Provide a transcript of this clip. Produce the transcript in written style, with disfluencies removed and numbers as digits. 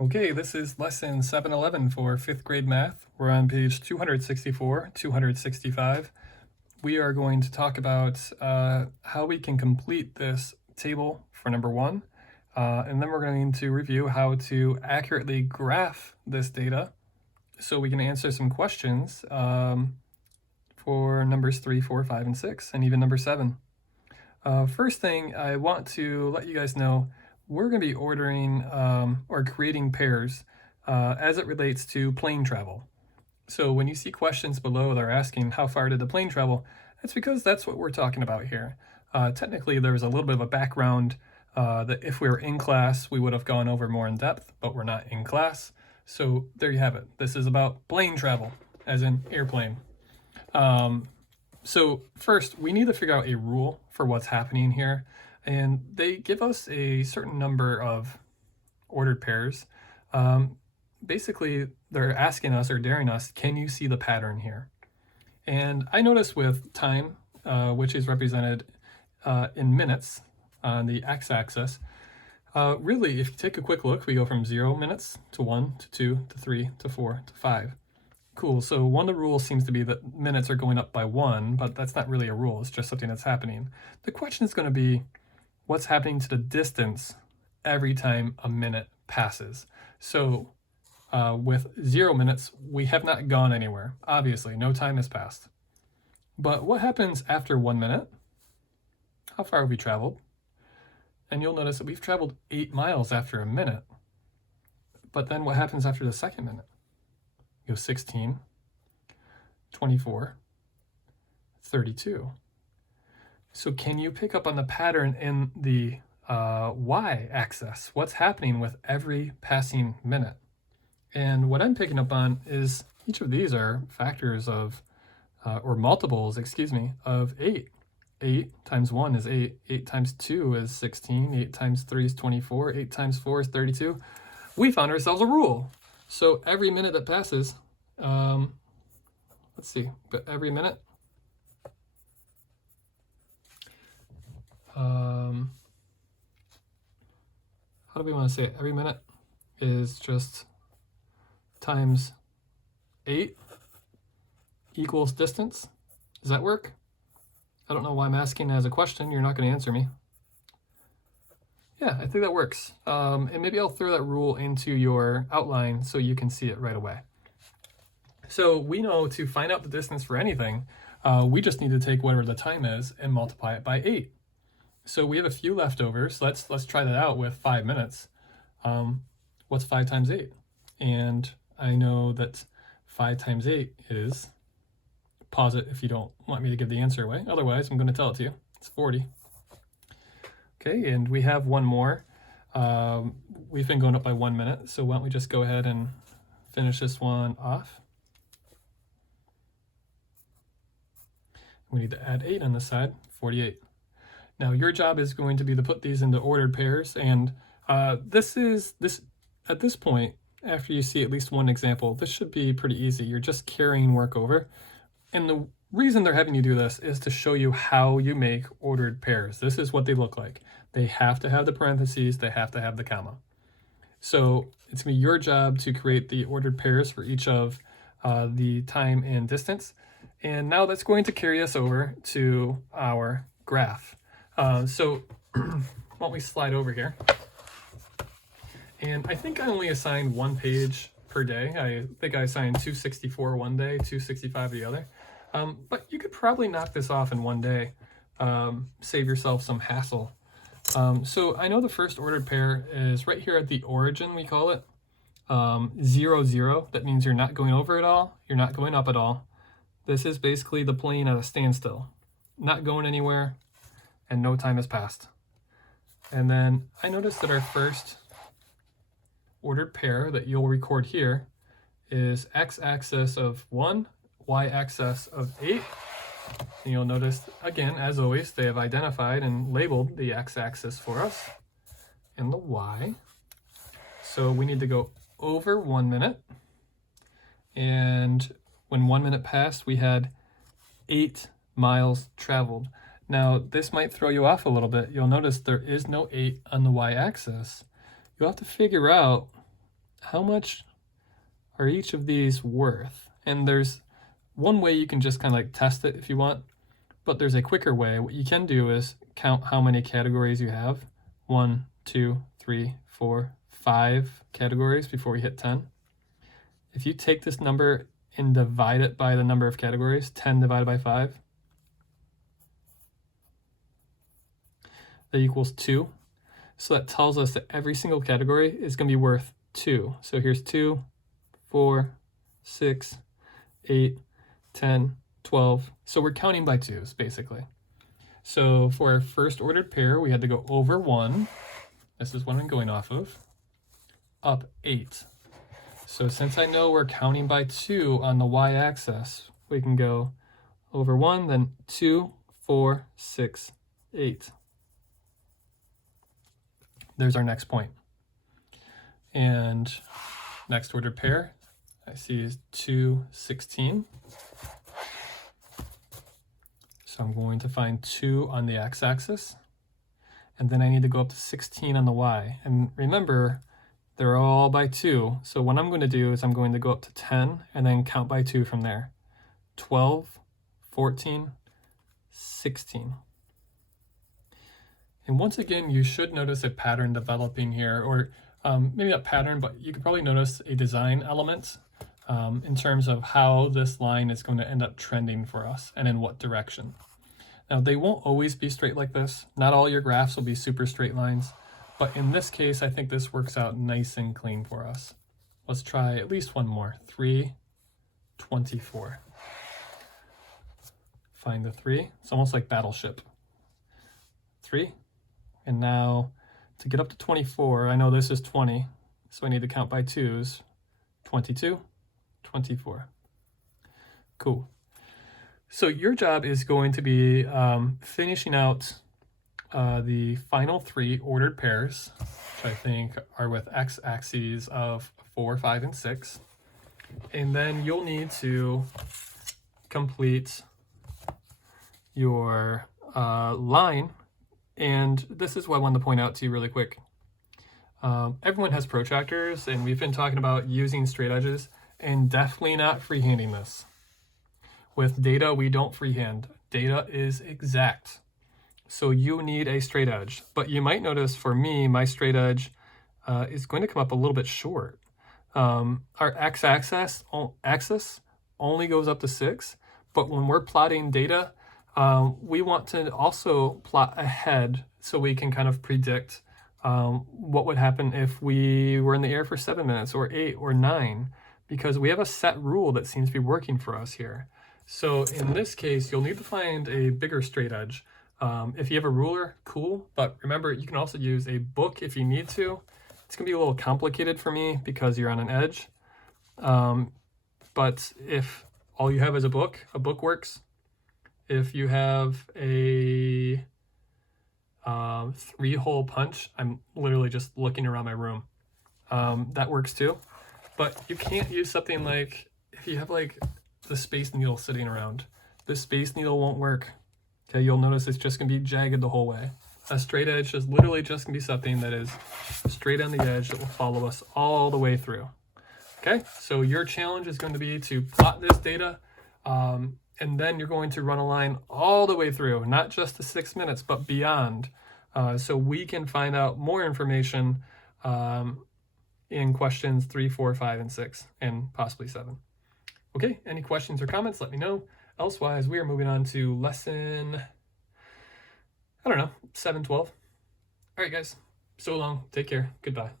Okay, this is lesson 711 for 5th grade math. We're on page 264, 265. We are going to talk about how we can complete this table for number 1. And then we're going to review how to accurately graph this data so we can answer some questions for numbers 3, 4, 5, and 6, and even number 7. First thing, I want to let you guys know we're going to be ordering or creating pairs as it relates to plane travel. So when you see questions below that are asking how far did the plane travel, that's because that's what we're talking about here. Technically, there's a little bit of a background that if we were in class, we would have gone over more in depth, but we're not in class. So there you have it. This is about plane travel, as in airplane. So first, we need to figure out a rule for what's happening here. And they give us a certain number of ordered pairs. Basically, they're asking us or daring us, can you see the pattern here? And I notice with time, which is represented in minutes on the x-axis, really, if you take a quick look, we go from 0 minutes to 1 to 2 to 3 to 4 to 5. Cool, so one of the rules seems to be that minutes are going up by 1, but that's not really a rule, it's just something that's happening. The question is going to be, what's happening to the distance every time a minute passes? So with 0 minutes, we have not gone anywhere. Obviously, no time has passed. But what happens after 1 minute? How far have we traveled? And you'll notice that we've traveled 8 miles after a minute. But then what happens after the second minute? You go 16, 24, 32. So can you pick up on the pattern in the y-axis? What's happening with every passing minute? And what I'm picking up on is each of these are factors of, or multiples, excuse me, of 8. 8 times 1 is 8. 8 times 2 is 16. 8 times 3 is 24. 8 times 4 is 32. We found ourselves a rule. So every minute that passes, let's see, but every minute, how do we want to say it? Every minute is just times 8 equals distance. Does that work? I don't know why I'm asking as a question. You're not going to answer me. Yeah, I think that works. And maybe I'll throw that rule into your outline so you can see it right away. So we know to find out the distance for anything, we just need to take whatever the time is and multiply it by 8. So we have a few leftovers. Let's try that out with 5 minutes. What's 5 times 8? And I know that 5 times 8 is, pause it if you don't want me to give the answer away. Otherwise, I'm going to tell it to you. It's 40. Okay, and we have one more. We've been going up by 1 minute, so why don't we just go ahead and finish this one off. We need to add 8 on this side, 48. Now your job is going to be to put these into ordered pairs, and at this point, after you see at least one example, this should be pretty easy. You're just carrying work over. And the reason they're having you do this is to show you how you make ordered pairs. This is what they look like. They have to have the parentheses, they have to have the comma. So it's going to be your job to create the ordered pairs for each of the time and distance. And now that's going to carry us over to our graph. So why don't we slide over here? And I think I only assigned 1 page per day. I think I assigned 264 one day, 265 the other. But you could probably knock this off in 1 day, save yourself some hassle. So I know the first ordered pair is right here at the origin, we call it 0, 0. That means you're not going over at all, you're not going up at all. This is basically the plane at a standstill, not going anywhere, and no time has passed. And then I noticed that our first ordered pair that you'll record here is x-axis of 1, y-axis of 8. And you'll notice, again, as always, they have identified and labeled the x-axis for us and the y. So we need to go over 1 minute. And when 1 minute passed, we had 8 miles traveled. Now, this might throw you off a little bit. You'll notice there is no 8 on the y-axis. You'll have to figure out how much are each of these worth? And there's one way you can just kind of like test it if you want, but there's a quicker way. What you can do is count how many categories you have. 1, 2, 3, 4, 5 categories before we hit 10. If you take this number and divide it by the number of categories, 10 divided by 5, that equals 2. So that tells us that every single category is going to be worth 2. So here's 2, 4, 6, 8, 10, 12. So we're counting by 2s, basically. So for our first ordered pair, we had to go over 1. This is what I'm going off of. Up 8. So since I know we're counting by 2 on the y-axis, we can go over 1, then 2, 4, 6, 8. There's our next point. And next ordered pair, I see is 2, 16. So I'm going to find 2 on the x-axis, and then I need to go up to 16 on the y. And remember, they're all by 2. So what I'm going to do is I'm going to go up to 10 and then count by 2 from there. 12, 14, 16. And once again, you should notice a pattern developing here, or maybe not pattern, but you could probably notice a design element in terms of how this line is going to end up trending for us and in what direction. Now, they won't always be straight like this. Not all your graphs will be super straight lines, but in this case, I think this works out nice and clean for us. Let's try at least one more. 3, 24. Find the 3. It's almost like Battleship. 3. And now to get up to 24, I know this is 20, so I need to count by 2s. 22, 24. Cool. So your job is going to be finishing out the final 3 ordered pairs, which I think are with x-axes of 4, 5, and 6. And then you'll need to complete your line. And this is what I wanted to point out to you really quick. Everyone has protractors, and we've been talking about using straight edges, and definitely not freehanding this. With data, we don't freehand. Data is exact. So you need a straight edge. But you might notice for me, my straight edge is going to come up a little bit short. Our x-axis only goes up to 6, but when we're plotting data, we want to also plot ahead so we can kind of predict what would happen if we were in the air for 7 minutes or 8 or 9, because we have a set rule that seems to be working for us here. So in this case, you'll need to find a bigger straight edge. If you have a ruler, cool, but remember, you can also use a book if you need to. It's gonna be a little complicated for me because you're on an edge. But if all you have is a book works. If you have a 3-hole punch, I'm literally just looking around my room. That works too. But you can't use something like, if you have like the Space Needle sitting around, the Space Needle won't work. Okay, you'll notice it's just gonna be jagged the whole way. A straight edge is literally just gonna be something that is straight on the edge that will follow us all the way through. Okay, so your challenge is going to be to plot this data, and then you're going to run a line all the way through, not just the 6 minutes, but beyond, so we can find out more information in questions 3, 4, 5, and 6, and possibly 7. Okay, any questions or comments, let me know. Elsewise, we are moving on to lesson, 7, 12. All right, guys, so long. Take care. Goodbye.